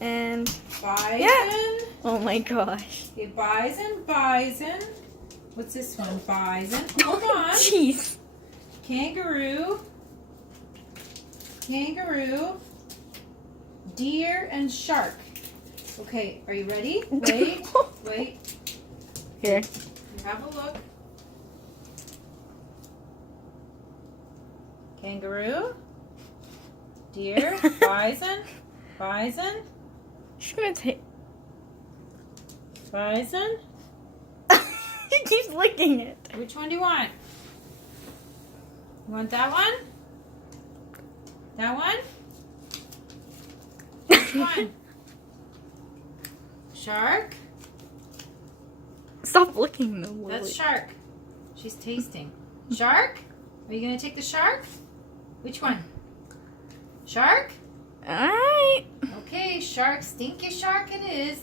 And Bison. yeah. Oh my gosh. Okay, bison. What's this one? Bison. Hold on. Jeez. Kangaroo. Deer and shark. Okay, are you ready? Wait. Here. Have a look. Kangaroo. Deer. Bison. She's gonna take. Bison. She keeps licking it. Which one do you want? You want that one? That one? Which one? Shark? Stop licking the lily. That's shark. She's tasting. Shark? Are you going to take the shark? Which one? Shark? Alright. Okay, shark. Stinky shark it is.